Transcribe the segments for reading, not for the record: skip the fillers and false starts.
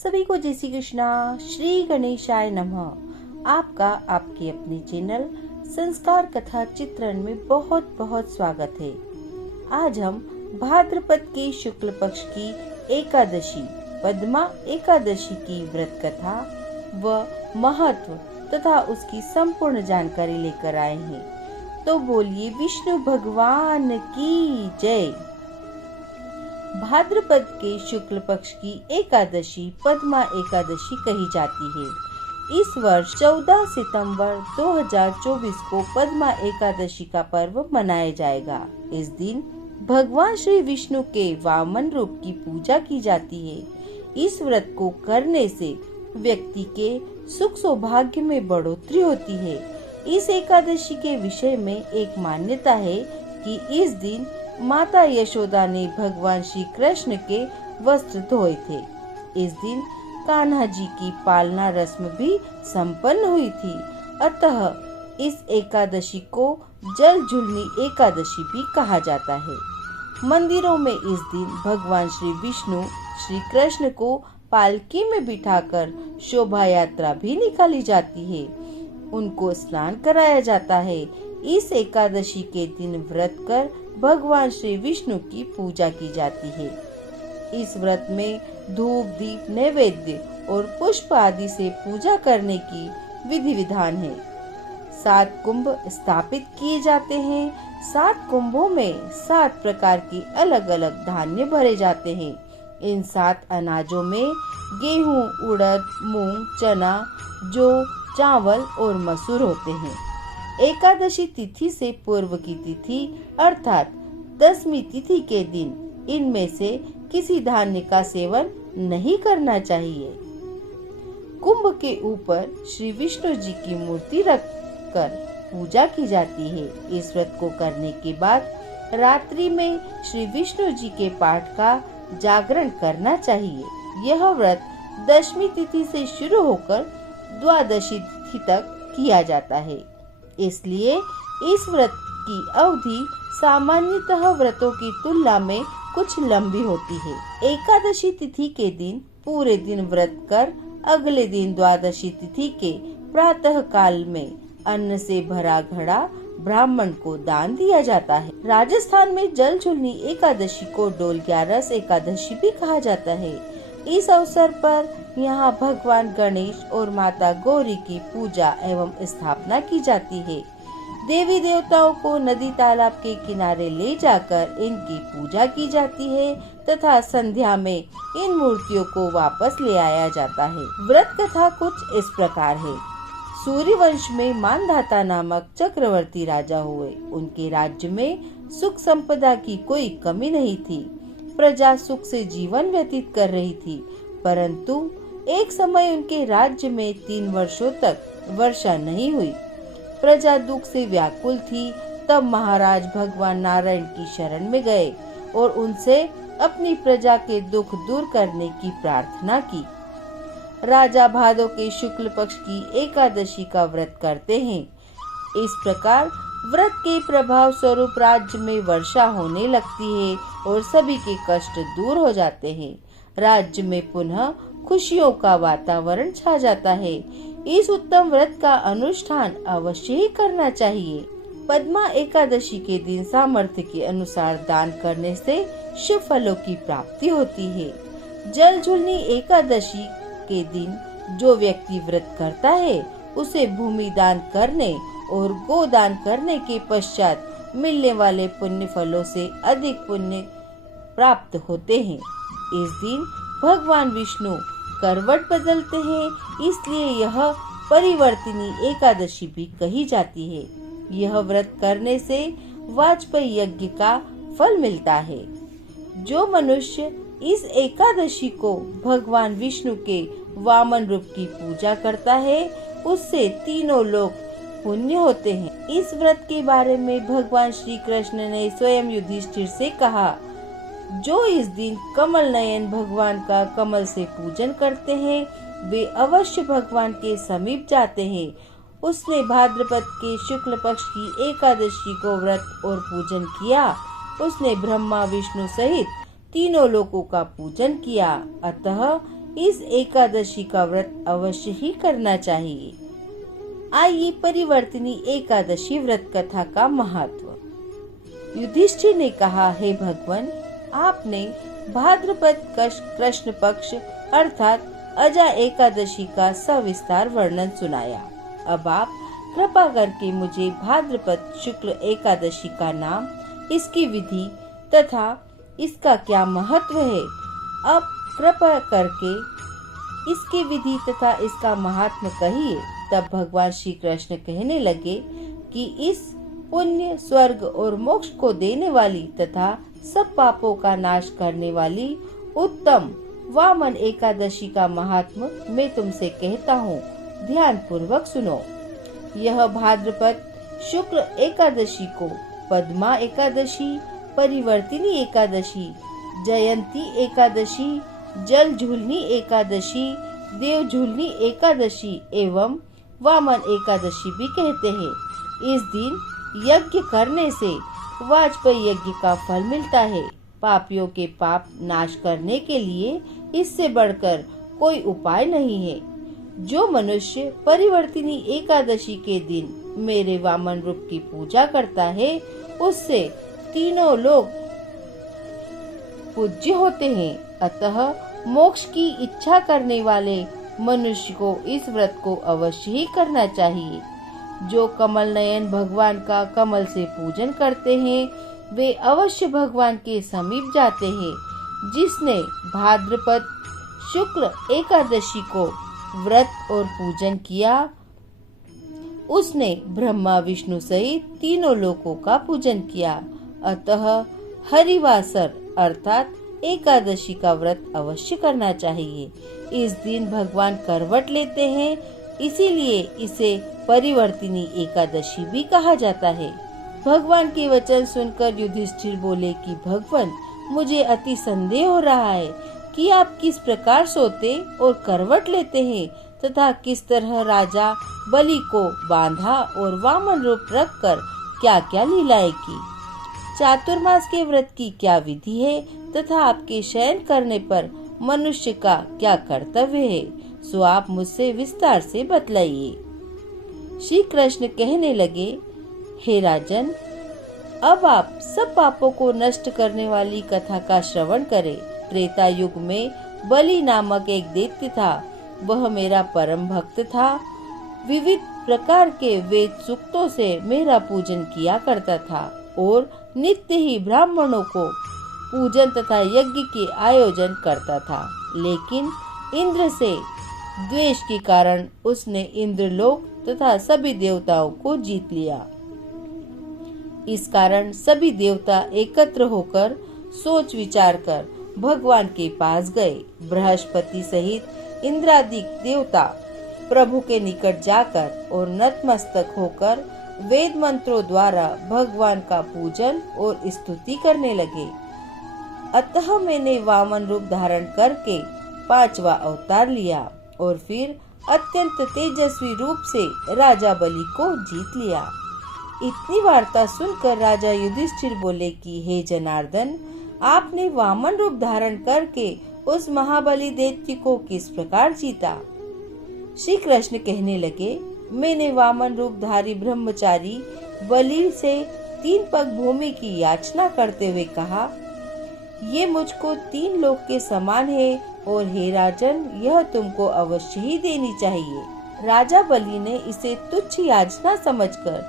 सभी को जय श्री कृष्णा, श्री गणेशाय नमः। आपका आपके अपने चैनल संस्कार कथा चित्रण में बहुत बहुत स्वागत है। आज हम भाद्रपद के शुक्ल पक्ष की एकादशी पद्मा एकादशी की व्रत कथा व महत्व तथा उसकी संपूर्ण जानकारी लेकर आए हैं। तो बोलिए विष्णु भगवान की जय। भाद्रपद के शुक्ल पक्ष की एकादशी पद्मा एकादशी कही जाती है। इस वर्ष 14 सितंबर 2024 को पद्मा एकादशी का पर्व मनाया जाएगा। इस दिन भगवान श्री विष्णु के वामन रूप की पूजा की जाती है। इस व्रत को करने से व्यक्ति के सुख सौभाग्य में बढ़ोतरी होती है। इस एकादशी के विषय में एक मान्यता है कि इस दिन माता यशोदा ने भगवान श्री कृष्ण के वस्त्र धोए थे। इस दिन कान्हा जी की पालना रस्म भी संपन्न हुई थी। अतः इस एकादशी को जल झुलनी एकादशी भी कहा जाता है। मंदिरों में इस दिन भगवान श्री विष्णु श्री कृष्ण को पालकी में बिठाकर शोभा यात्रा भी निकाली जाती है। उनको स्नान कराया जाता है। इस एकादशी के दिन व्रत कर भगवान श्री विष्णु की पूजा की जाती है। इस व्रत में धूप दीप नैवेद्य और पुष्प आदि से पूजा करने की विधि विधान है। 7 कुंभ स्थापित किए जाते हैं। 7 कुंभों में 7 प्रकार की अलग अलग धान्य भरे जाते हैं। इन 7 अनाजों में गेहूं, उड़द, मूंग, चना, जौ, चावल और मसूर होते हैं। एकादशी तिथि से पूर्व की तिथि अर्थात 10वीं तिथि के दिन इनमें से किसी धान्य का सेवन नहीं करना चाहिए। कुंभ के ऊपर श्री विष्णु जी की मूर्ति रखकर पूजा की जाती है। इस व्रत को करने के बाद रात्रि में श्री विष्णु जी के पाठ का जागरण करना चाहिए। यह व्रत 10वीं तिथि से शुरू होकर द्वादशी तिथि तक किया जाता है। इसलिए इस व्रत की अवधि सामान्यतः व्रतों की तुलना में कुछ लंबी होती है। एकादशी तिथि के दिन पूरे दिन व्रत कर अगले दिन द्वादशी तिथि के प्रातः काल में अन्न से भरा घड़ा ब्राह्मण को दान दिया जाता है। राजस्थान में जल झुलनी एकादशी को डोल ग्यारस एकादशी भी कहा जाता है। इस अवसर पर यहाँ भगवान गणेश और माता गौरी की पूजा एवं स्थापना की जाती है। देवी देवताओं को नदी तालाब के किनारे ले जाकर इनकी पूजा की जाती है तथा संध्या में इन मूर्तियों को वापस ले आया जाता है। व्रत कथा कुछ इस प्रकार है। सूर्य वंश में मानधाता नामक चक्रवर्ती राजा हुए। उनके राज्य में सुख संपदा की कोई कमी नहीं थी। प्रजा सुख से जीवन व्यतीत कर रही थी, परंतु एक समय उनके राज्य में 3 वर्षों तक वर्षा नहीं हुई। प्रजा दुख से व्याकुल थी। तब महाराज भगवान नारायण की शरण में गए और उनसे अपनी प्रजा के दुख दूर करने की प्रार्थना की। राजा भादो के शुक्ल पक्ष की एकादशी का व्रत करते हैं। इस प्रकार व्रत के प्रभाव स्वरूप राज्य में वर्षा होने लगती है और सभी के कष्ट दूर हो जाते हैं। राज्य में पुनः खुशियों का वातावरण छा जाता है। इस उत्तम व्रत का अनुष्ठान अवश्य ही करना चाहिए। पद्मा एकादशी के दिन सामर्थ्य के अनुसार दान करने से शुभ फलों की प्राप्ति होती है। जल झुलनी एकादशी के दिन जो व्यक्ति व्रत करता है उसे भूमि दान करने और गोदान करने के पश्चात मिलने वाले पुण्य फलों से अधिक पुण्य प्राप्त होते हैं। इस दिन भगवान विष्णु करवट बदलते हैं, इसलिए यह परिवर्तिनी एकादशी भी कही जाती है। यह व्रत करने से वाजपेयी यज्ञ का फल मिलता है। जो मनुष्य इस एकादशी को भगवान विष्णु के वामन रूप की पूजा करता है उससे तीनों लोक पुण्य होते हैं। इस व्रत के बारे में भगवान श्री कृष्ण ने स्वयं युधिष्ठिर से कहा, जो इस दिन कमल नयन भगवान का कमल से पूजन करते हैं वे अवश्य भगवान के समीप जाते हैं। उसने भाद्रपद के शुक्ल पक्ष की एकादशी को व्रत और पूजन किया। उसने ब्रह्मा विष्णु सहित तीनों लोकों का पूजन किया। अतः इस एकादशी का व्रत अवश्य ही करना चाहिए। आइए परिवर्तिनी एकादशी व्रत कथा का महत्व। युधिष्ठिर ने कहा, हे भगवान, आपने भाद्रपद कृष्ण पक्ष अर्थात अजा एकादशी का सविस्तार वर्णन सुनाया। अब आप कृपा करके मुझे भाद्रपद शुक्ल एकादशी का नाम, इसकी विधि तथा इसका क्या महत्व है, अब कृपा करके इसकी विधि तथा इसका महात्म कहिए। तब भगवान श्री कृष्ण कहने लगे कि इस पुण्य, स्वर्ग और मोक्ष को देने वाली तथा सब पापों का नाश करने वाली उत्तम वामन एकादशी का महात्म मैं तुमसे कहता हूँ, ध्यान पूर्वक सुनो। यह भाद्रपद शुक्ल एकादशी को पद्मा एकादशी, परिवर्तिनी एकादशी, जयंती एकादशी, जल झूलनी एकादशी, देव झूलनी एकादशी एवं वामन एकादशी भी कहते हैं। इस दिन यज्ञ करने से वाजपेयी यज्ञ का फल मिलता है। पापियों के पाप नाश करने के लिए इससे बढ़कर कोई उपाय नहीं है। जो मनुष्य परिवर्तिनी एकादशी के दिन मेरे वामन रूप की पूजा करता है, उससे तीनों लोग पूज्य होते हैं। अतः मोक्ष की इच्छा करने वाले मनुष्य को इस व्रत को अवश्य ही करना चाहिए। जो कमल नयन भगवान का कमल से पूजन करते हैं, वे अवश्य भगवान के समीप जाते हैं। जिसने भाद्रपद शुक्ल एकादशी को व्रत और पूजन किया, उसने ब्रह्मा विष्णु सहित तीनों लोकों का पूजन किया। अतः हरिवासर अर्थात एकादशी का व्रत अवश्य करना चाहिए। इस दिन भगवान करवट लेते हैं, इसीलिए इसे परिवर्तिनी एकादशी भी कहा जाता है। भगवान के वचन सुनकर युधिष्ठिर बोले कि भगवान, मुझे अति संदेह हो रहा है कि आप किस प्रकार सोते और करवट लेते हैं तथा किस तरह राजा बलि को बांधा और वामन रूप रखकर क्या क्या लीलाएं की। चातुर्मास के व्रत की क्या विधि है तथा आपके शयन करने पर मनुष्य का क्या कर्तव्य है, सो आप मुझसे विस्तार से बतलाइए। श्री कृष्ण कहने लगे, हे राजन, अब आप सब पापों को नष्ट करने वाली कथा का श्रवण करें। त्रेता युग में बलि नामक एक दैत्य था। वह मेरा परम भक्त था। विविध प्रकार के वेद सूक्तों से मेरा पूजन किया करता था और नित्य ही ब्राह्मणों को पूजन तथा यज्ञ के आयोजन करता था। लेकिन इंद्र से द्वेष के कारण उसने इंद्रलोक तथा सभी देवताओं को जीत लिया। इस कारण सभी देवता एकत्र होकर सोच विचार कर भगवान के पास गए। बृहस्पति सहित इंद्रादि देवता प्रभु के निकट जाकर और नतमस्तक होकर वेद मंत्रों द्वारा भगवान का पूजन और स्तुति करने लगे। अतः मैंने वामन रूप धारण करके 5वां अवतार लिया और फिर अत्यंत तेजस्वी रूप से राजा बलि को जीत लिया। इतनी वार्ता सुनकर राजा युधिष्ठिर बोले कि हे जनार्दन, आपने वामन रूप धारण करके उस महाबली दैत्य को किस प्रकार जीता? श्री कृष्ण कहने लगे, मैंने वामन रूपधारी ब्रह्मचारी बलि से 3 पग भूमि की याचना करते हुए कहा, ये मुझको 3 लोक के समान है और हे राजन, यह तुमको अवश्य ही देनी चाहिए। राजा बलि ने इसे तुच्छ याचना समझकर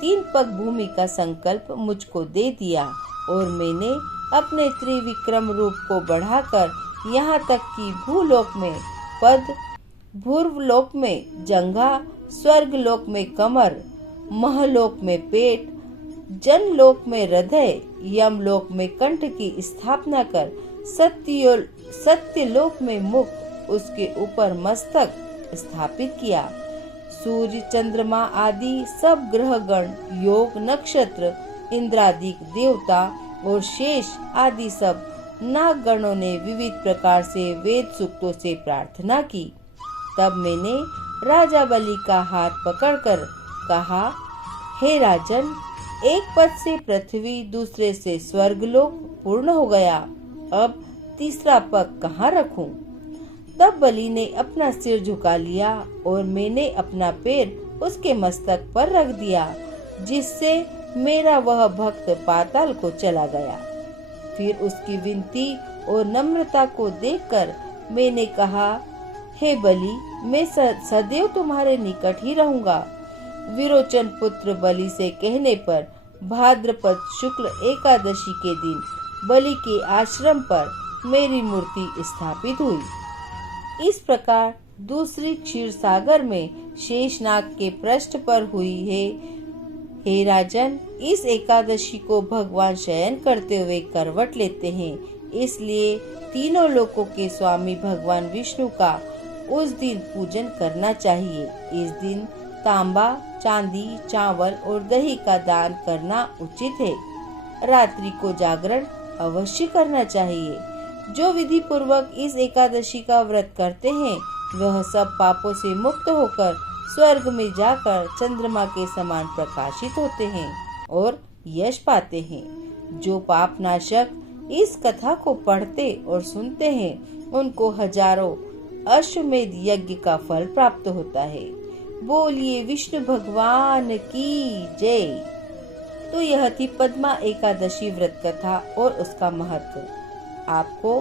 3 पग भूमि का संकल्प मुझको दे दिया और मैंने अपने त्रिविक्रम रूप को बढ़ाकर यहाँ तक कि भूलोक में पद, भूर्वलोक में जंघा, स्वर्ग लोक में कमर, महलोक में पेट, जनलोक में हृदय, यमलोक में कंठ की स्थापना कर सत्यलोक में मुख, उसके ऊपर मस्तक स्थापित किया। सूर्य, चंद्रमा आदि सब ग्रहगण, योग, नक्षत्र, इंद्रादि देवता और शेष आदि सब नागगणों ने विविध प्रकार से वेद सूक्तों से प्रार्थना की। तब मैंने राजा बलि का हाथ पकड़कर कहा, हे राजन, एक पद से पृथ्वी, दूसरे से स्वर्गलोक पूर्ण हो गया। अब तीसरा पग कहाँ रखूं? तब बलि ने अपना सिर झुका लिया और मैंने अपना पैर उसके मस्तक पर रख दिया, जिससे मेरा वह भक्त पाताल को चला गया। फिर उसकी विनती और नम्रता को देखकर मैंने कहा, हे बलि, मैं सदैव तुम्हारे निकट ही रहूंगा। विरोचन पुत्र बलि से कहने पर भाद्रपद शुक्ल एकादशी के दिन बलि के आश्रम पर मेरी मूर्ति स्थापित हुई। इस प्रकार दूसरी क्षीर सागर में शेषनाग के पृष्ठ पर हुई है। हे राजन, इस एकादशी को भगवान शयन करते हुए करवट लेते हैं, इसलिए तीनों लोकों के स्वामी भगवान विष्णु का उस दिन पूजन करना चाहिए। इस दिन तांबा, चांदी, चावल और दही का दान करना उचित है। रात्रि को जागरण अवश्य करना चाहिए। जो विधि पूर्वक इस एकादशी का व्रत करते हैं वह सब पापों से मुक्त होकर स्वर्ग में जाकर चंद्रमा के समान प्रकाशित होते हैं और यश पाते हैं। जो पाप नाशक इस कथा को पढ़ते और सुनते हैं उनको हजारों अश्वमेध यज्ञ का फल प्राप्त होता है। बोलिए विष्णु भगवान की जय। तो यह थी पद्मा एकादशी व्रत कथा और उसका महत्व। आपको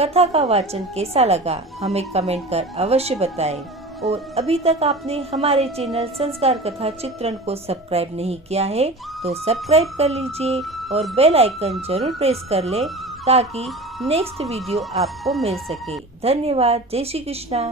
कथा का वाचन कैसा लगा हमें कमेंट कर अवश्य बताएं। और अभी तक आपने हमारे चैनल संस्कार कथा चित्रण को सब्सक्राइब नहीं किया है तो सब्सक्राइब कर लीजिए और बेल आइकन जरूर प्रेस कर ले ताकि नेक्स्ट वीडियो आपको मिल सके। धन्यवाद। जय श्री कृष्णा।